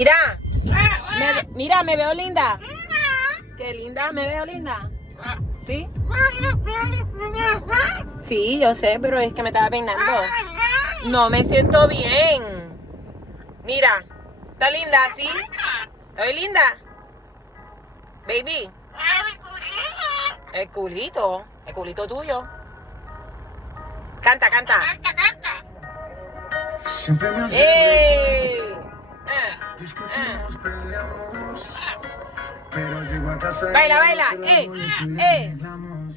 Mira, mira, me veo linda. Qué linda, me veo linda. ¿Sí? Sí, yo sé, pero es que me estaba peinando. No me siento bien. Mira, ¿está linda, sí? ¿Estoy linda? Baby. El culito tuyo. Canta, canta. Siempre me hace ¡Ey! discutimos, peleamos, pero llego a casa y Baila, ya baila, no te lo hago y tú y yo ¡eh! bailamos.